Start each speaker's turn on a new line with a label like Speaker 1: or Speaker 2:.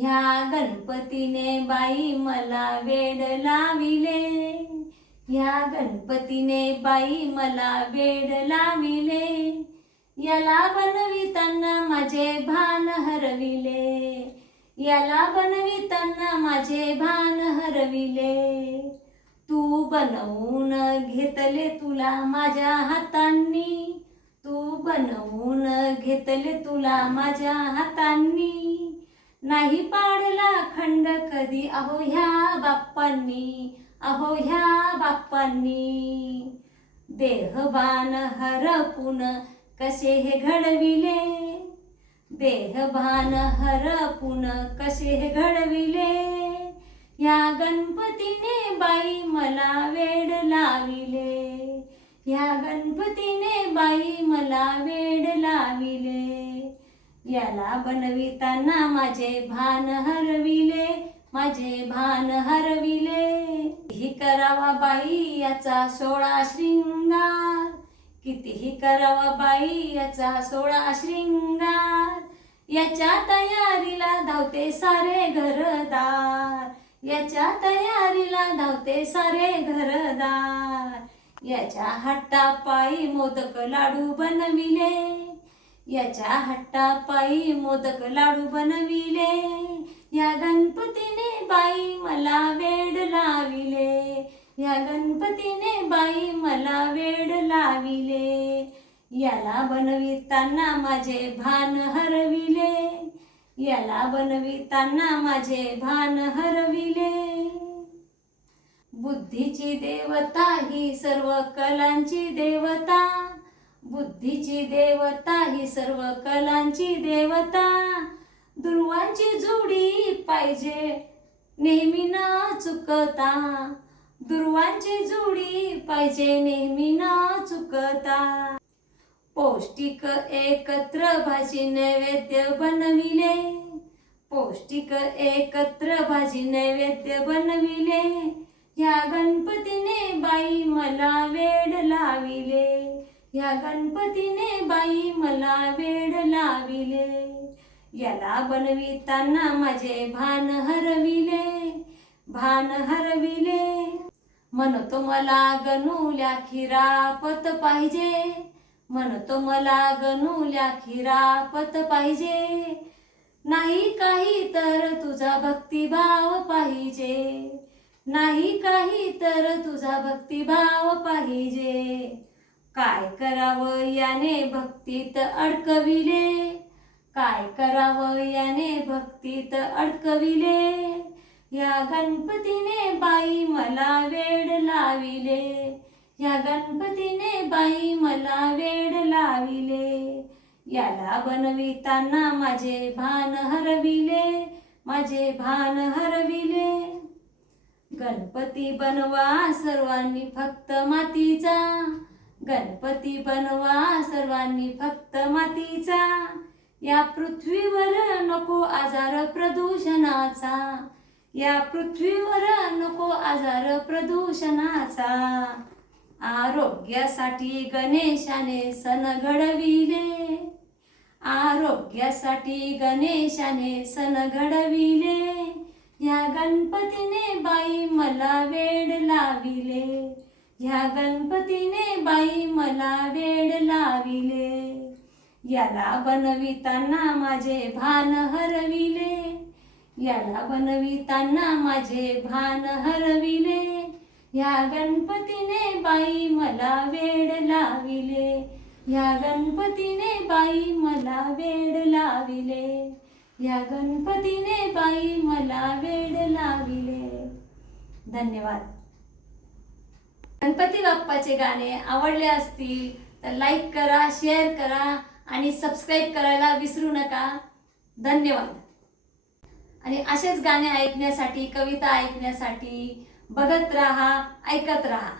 Speaker 1: ह्या गणपतीने बाई मला वेड लाविले. ह्या गणपतीने बाई मला वेड लाविले. याला बनविताना माझे भान हरविले. याला बनविताना माझे भान हरविले. तू बनवून घेतले तुला माझ्या हातांनी. तू बनवून घेतले तुला माझ्या हातांनी. नाही पाडला खंड कधी? अहो ह्या बाप्पांनी अहो ह्या बाप्पांनी. देहबान हरपून कसे हे घडविले? देहभान हरपून कसे हे घडविले? या गणपतीने बाई मला वेड लाविले. या गणपतीने बाई मला वेड लाविले. याला बनविताना माझे भान हरविले माझे भान हरविले. ही करावा बाई याचा सोळा श्रृंगार. कितीही करावा बाई याचा सोळा श्रृंगार. याच्या तयारीला धावते सारे घरदार. याच्या तयारीला धावते सारे घरदार. याच्या हट्टापायी मोदक लाडू बनविले. याच्या हट्टापायी मोदक लाडू बनविले. या गणपतीने बाई मला वेड लाविले. या गणपतीने बाई मला वेड लाविले. याला बनविताना माझे भान हरविले. याला बनविताना माझे भान हरविले. बुद्धीची देवता ही सर्व कलांची देवता. बुद्धीची देवता ही सर्व कलांची देवता. दुर्वांची जोडी पाहिजे नेहमी न चुकता. दुर्वांची जोडी पाहिजे नेहमी न चुकता. पौष्टिक एकत्र भाजी नैवेद्य बनविले. पौष्टिक एकत्र भाजी नैवेद्य बनविले. या गणपतीने बाई मला वेड लाविले. या गणपतीने बाई मला वेड लाविले. याला बनविताना माझे भान हरविले. भान हरविले. म्हणतो मला गणूल्या खिरापत पाहिजे. म्हणतो मला गणूल्या खिरापत पाहिजे. नाही काही तर तुझा भक्तिभाव पाहिजे. नाही काही तर तुझा भक्तिभाव पाहिजे. काय करावं याने भक्तीत अडकविले? काय करावं याने भक्तीत अडकविले? या गणपतीने बाई मला वेड लाविले. या गणपतीने बाई मला वेड लाविले. याला बनविताना माझे भान हरविले. माझे भान हरविले. गणपती बनवा सर्वांनी फक्त मातीचा. गणपती बनवा सर्वांनी फक्त मातीचा. या पृथ्वीवर नको आजार प्रदूषणाचा. या पृथ्वीवर नको आजार प्रदूषणाचा. आरोग्यासाठी गणेशाने सण घडविले. आरोग्यासाठी गणेशाने सण घडविले. या गणपतीने बाई मला वेड लाविले. ह्या गणपतीने बाई मला वेड लाविले. याला बनविताना माझे भान हरविले. याला बनविताना माझे भान हरविले. ह्या गणपतीने बाई मला वेड लाविले. ह्या गणपतीने बाई मला वेड लाविले. ह्या गणपतीने बाई मला वेड लाविले. धन्यवाद. गणपती बाप्पाचे गाणे आवडले असतील तर लाईक करा शेअर करा आणि सबस्क्राईब करायला विसरू नका. धन्यवाद. आणि असेच गाणे ऐकण्यासाठी कविता ऐकण्यासाठी बघत राहा ऐकत राहा.